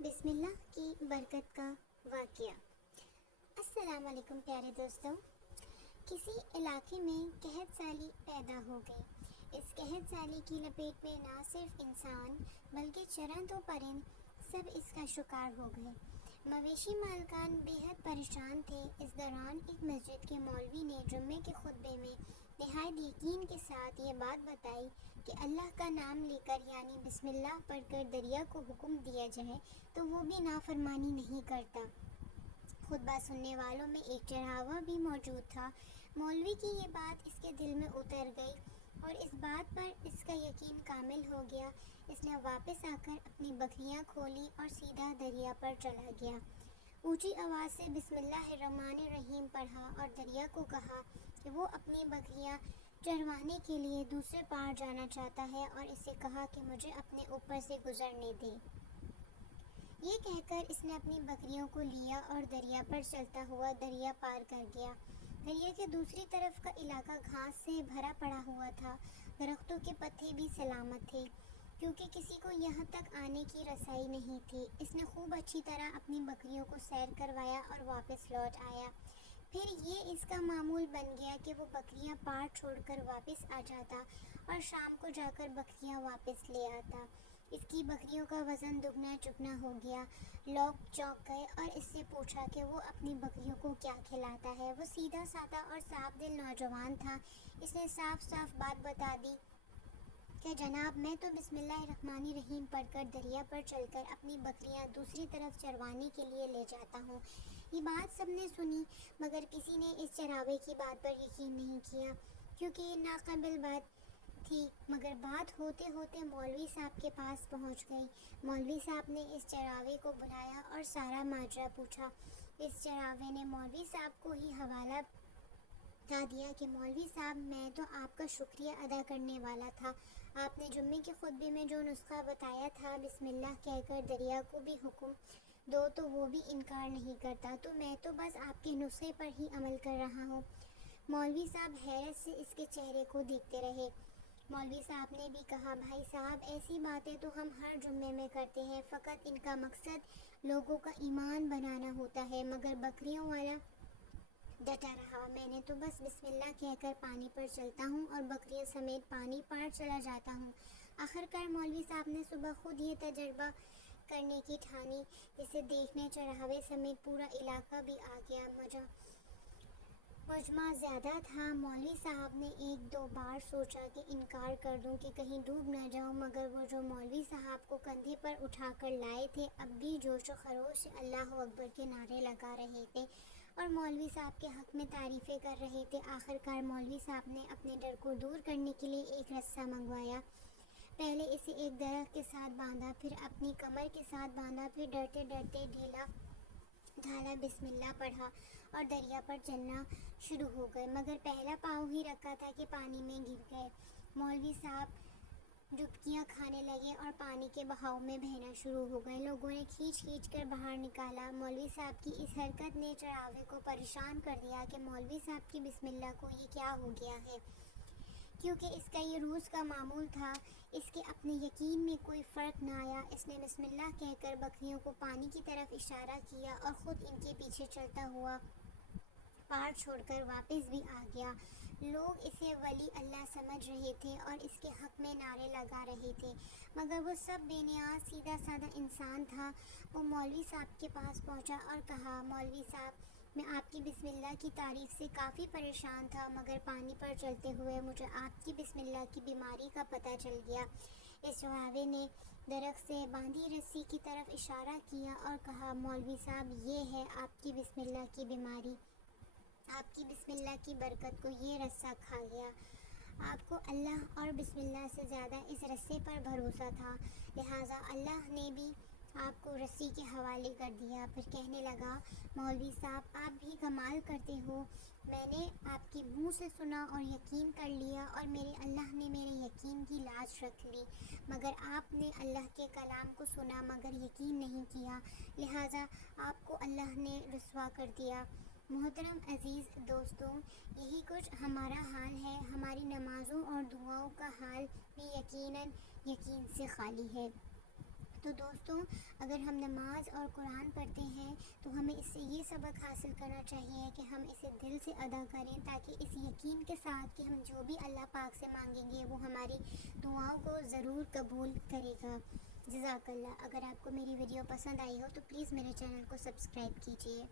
بسم اللہ کی برکت کا واقعہ۔ السلام علیکم پیارے دوستوں۔ کسی علاقے میں قحط سالی پیدا ہو گئی۔ اس قحط سالی کی لپیٹ میں نہ صرف انسان بلکہ چرند و پرند سب اس کا شکار ہو گئے۔ مویشی مالکان بے حد پریشان تھے۔ اس دوران ایک مسجد کے مولوی نے جمعے کے خطبے میں نہایت یقین کے ساتھ یہ بات بتائی کہ اللہ کا نام لے کر یعنی بسم اللہ پڑھ کر دریا کو حکم دیا جائے تو وہ بھی نافرمانی نہیں کرتا۔ خطبہ سننے والوں میں ایک چرواہا بھی موجود تھا۔ مولوی کی یہ بات اس کے دل میں اتر گئی اور اس بات پر اس کا یقین کامل ہو گیا۔ اس نے واپس آ کر اپنی بکریاں کھولیں اور سیدھا دریا پر چلا گیا۔ اونچی آواز سے بسم اللہ الرحمن الرحیم پڑھا اور دریا کو کہا کہ وہ اپنی بکریاں چروانے کے لیے دوسرے پار جانا چاہتا ہے اور اسے کہا کہ مجھے اپنے اوپر سے گزرنے دے۔ یہ کہہ کر اس نے اپنی بکریوں کو لیا اور دریا پر چلتا ہوا دریا پار کر گیا۔ دریا کے دوسری طرف کا علاقہ گھاس سے بھرا پڑا ہوا تھا۔ درختوں کے پتے بھی سلامت تھے کیونکہ کسی کو یہاں تک آنے کی رسائی نہیں تھی۔ اس نے خوب اچھی طرح اپنی بکریوں کو سیر کروایا اور واپس لوٹ آیا۔ پھر یہ اس کا معمول بن گیا کہ وہ بکریاں پار چھوڑ کر واپس آ جاتا اور شام کو جا کر بکریاں واپس لے آتا۔ اس کی بکریوں کا وزن دگنا چگنا ہو گیا۔ لوگ چونک گئے اور اس سے پوچھا کہ وہ اپنی بکریوں کو کیا کھلاتا ہے۔ وہ سیدھا سادہ اور صاف دل نوجوان تھا۔ اس نے صاف صاف بات بتا دی کہ جناب میں تو بسم اللہ الرحمن الرحیم پڑھ کر دریا پر چل کر اپنی بکریاں دوسری طرف چروانے کے لیے لے جاتا ہوں۔ یہ بات سب نے سنی مگر کسی نے اس چراوے کی بات پر یقین نہیں کیا کیونکہ یہ ناقابل بات تھی۔ مگر بات ہوتے ہوتے مولوی صاحب کے پاس پہنچ گئی۔ مولوی صاحب نے اس چراوے کو بلایا اور سارا ماجرا پوچھا۔ اس چراوے نے مولوی صاحب کو ہی حوالہ بتا دیا کہ مولوی صاحب میں تو آپ کا شکریہ ادا کرنے والا تھا۔ آپ نے جمعے کے خطبے میں جو نسخہ بتایا تھا بسم اللہ کہہ کر دریا کو بھی حکم دو تو وہ بھی انکار نہیں کرتا، تو میں تو بس آپ کے نسخے پر ہی عمل کر رہا ہوں۔ مولوی صاحب حیرت سے اس کے چہرے کو دیکھتے رہے۔ مولوی صاحب نے بھی کہا بھائی صاحب ایسی باتیں تو ہم ہر جمعے میں کرتے ہیں، فقط ان کا مقصد لوگوں کا ایمان بنانا ہوتا ہے۔ مگر بکریوں والا ڈٹا رہا۔ میں نے تو بس بسم اللہ کہہ کر پانی پر چلتا ہوں اور بکریوں سمیت پانی پار چلا جاتا ہوں۔ آخرکار مولوی صاحب نے صبح خود یہ تجربہ کرنے کی ٹھانی۔ اسے دیکھنے چراوے سمیت پورا علاقہ بھی آ گیا۔ مجمع زیادہ تھا۔ مولوی صاحب نے ایک دو بار سوچا کہ انکار کر دوں کہ کہیں ڈوب نہ جاؤں، مگر وہ جو مولوی صاحب کو کندھے پر اٹھا کر لائے تھے اب بھی جوش و خروش سے اللہ اکبر کے نعرے لگا رہے تھے اور مولوی صاحب کے حق میں تعریفیں کر رہے تھے۔ آخرکار مولوی صاحب نے اپنے ڈر کو دور کرنے کے لیے ایک رسہ منگوایا۔ پہلے اسے ایک درخت کے ساتھ باندھا، پھر اپنی کمر کے ساتھ باندھا، پھر ڈرتے ڈرتے ڈھیلا ڈھالا بسم اللہ پڑھا اور دریا پر چلنا شروع ہو گئے۔ مگر پہلا پاؤں ہی رکھا تھا کہ پانی میں گر گئے۔ مولوی صاحب ڈبکیاں کھانے لگے اور پانی کے بہاؤ میں بہنا شروع ہو گئے۔ لوگوں نے کھینچ کھینچ کر باہر نکالا۔ مولوی صاحب کی اس حرکت نے چراوے کو پریشان کر دیا کہ مولوی صاحب کی بسم اللہ کو یہ کیا ہو گیا ہے، کیونکہ اس کا یہ روز کا معمول تھا۔ اس کے اپنے یقین میں کوئی فرق نہ آیا۔ اس نے بسم اللہ کہہ کر بکریوں کو پانی کی طرف اشارہ کیا اور خود ان کے پیچھے چلتا ہوا پار چھوڑ کر واپس بھی آ گیا۔ لوگ اسے ولی اللہ سمجھ رہے تھے اور اس کے حق میں نعرے لگا رہے تھے، مگر وہ سب بے نیاز سیدھا سادہ انسان تھا۔ وہ مولوی صاحب کے پاس پہنچا اور کہا مولوی صاحب میں آپ کی بسم اللہ کی تعریف سے کافی پریشان تھا، مگر پانی پر چلتے ہوئے مجھے آپ کی بسم اللہ کی بیماری کا پتہ چل گیا۔ اس چراوے نے درخت سے باندھی رسی کی طرف اشارہ کیا اور کہا مولوی صاحب یہ ہے آپ کی بسم اللہ کی بیماری۔ آپ کی بسم اللہ کی برکت کو یہ رسہ کھا گیا۔ آپ کو اللہ اور بسم اللہ سے زیادہ اس رسے پر بھروسہ تھا، لہٰذا اللہ نے بھی آپ کو رسی کے حوالے کر دیا۔ پھر کہنے لگا مولوی صاحب آپ بھی کمال کرتے ہو، میں نے آپ کے منہ سے سنا اور یقین کر لیا اور میرے اللہ نے میرے یقین کی لاج رکھ لی، مگر آپ نے اللہ کے کلام کو سنا مگر یقین نہیں کیا، لہٰذا آپ کو اللہ نے رسوا کر دیا۔ محترم عزیز دوستوں، یہی کچھ ہمارا حال ہے۔ ہماری نمازوں اور دعاؤں کا حال بھی یقیناً یقین سے خالی ہے۔ تو دوستوں، اگر ہم نماز اور قرآن پڑھتے ہیں تو ہمیں اس سے یہ سبق حاصل کرنا چاہیے کہ ہم اسے دل سے ادا کریں، تاکہ اس یقین کے ساتھ کہ ہم جو بھی اللہ پاک سے مانگیں گے وہ ہماری دعاؤں کو ضرور قبول کرے گا۔ جزاک اللہ۔ اگر آپ کو میری ویڈیو پسند آئی ہو تو پلیز میرے چینل کو سبسکرائب کیجیے۔